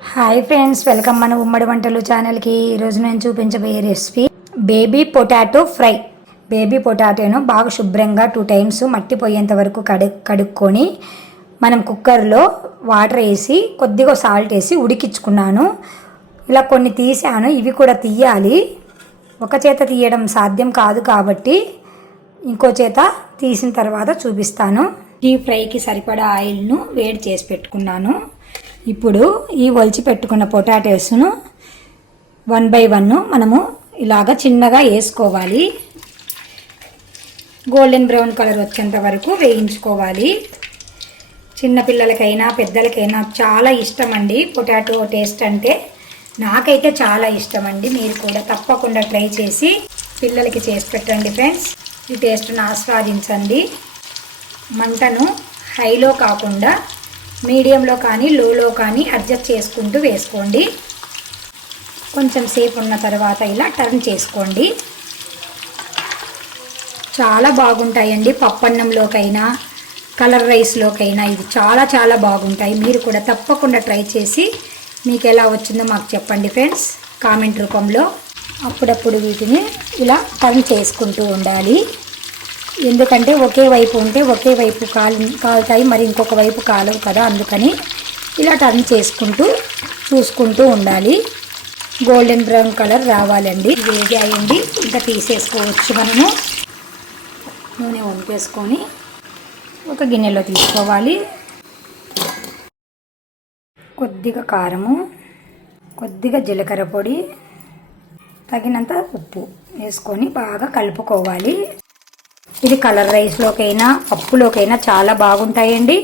Hi friends, welcome మన ఉమ్మడి వంటలు ఛానల్కి. ఈరోజు నేను చూపించబోయే recipe baby potato fry. Baby పొటాటోను బాగా శుభ్రంగా 2 టైమ్స్ మట్టి పోయేంత వరకు కడుక్కొని మనం కుక్కర్లో వాటర్ వేసి కొద్దిగా సాల్ట్ వేసి ఉడికించుకున్నాను. ఇలా కొన్ని తీసాను, ఇవి కూడా తీయాలి. ఒక చేత తీయడం సాధ్యం కాదు కాబట్టి ఇంకో చేత తీసిన తర్వాత చూపిస్తాను. ఈ ఫ్రైకి సరిపడా ఆయిల్ను వేడి చేసి పెట్టుకున్నాను. ఇప్పుడు ఈ ఒలిచి పెట్టుకున్న పొటాటోస్ను 1 by 1 మనము ఇలాగ చిన్నగా వేసుకోవాలి. గోల్డెన్ బ్రౌన్ కలర్ వచ్చేంత వరకు వేయించుకోవాలి. చిన్నపిల్లలకైనా పెద్దలకైనా చాలా ఇష్టం అండి పొటాటో టేస్ట్ అంటే. నాకైతే చాలా ఇష్టం అండి. మీరు కూడా తప్పకుండా ట్రై చేసి పిల్లలకి చేసి పెట్టండి ఫ్రెండ్స్. ఈ టేస్ట్ను ఆస్వాదించండి. మంటను హైలో కాకుండా మీడియంలో కానీ లోలో కానీ అడ్జస్ట్ చేసుకుంటూ వేసుకోండి. కొంచెం సేపు ఉన్న తర్వాత ఇలా టర్న్ చేసుకోండి. చాలా బాగుంటాయండి. పప్పన్నంలోకైనా కలర్ రైస్లోకైనా ఇది చాలా చాలా బాగుంటాయి. మీరు కూడా తప్పకుండా ట్రై చేసి మీకు ఎలా వచ్చిందో మాకు చెప్పండి ఫ్రెండ్స్ కామెంట్ రూపంలో. అప్పుడప్పుడు వీటిని ఇలా టర్న్ చేసుకుంటూ ఉండాలి. ఎందుకంటే ఒకే వైపు ఉంటే ఒకే వైపు కాలుతాయి, మరి ఇంకొక వైపు కాలవు కదా. అందుకని ఇలా టర్న్ చేసుకుంటూ చూసుకుంటూ ఉండాలి. గోల్డెన్ బ్రౌన్ కలర్ రావాలండి. వేడి అయ్యండి, ఇంకా తీసేసుకోవచ్చు. మనము నూనె వంపేసుకొని ఒక గిన్నెలో తీసుకోవాలి. కొద్దిగా కారము, కొద్దిగా జీలకర్ర పొడి, తగినంత ఉప్పు వేసుకొని బాగా కలుపుకోవాలి. ఇది కలర్ రైస్లోకైనా పప్పులోకైనా చాలా బాగుంటాయండి.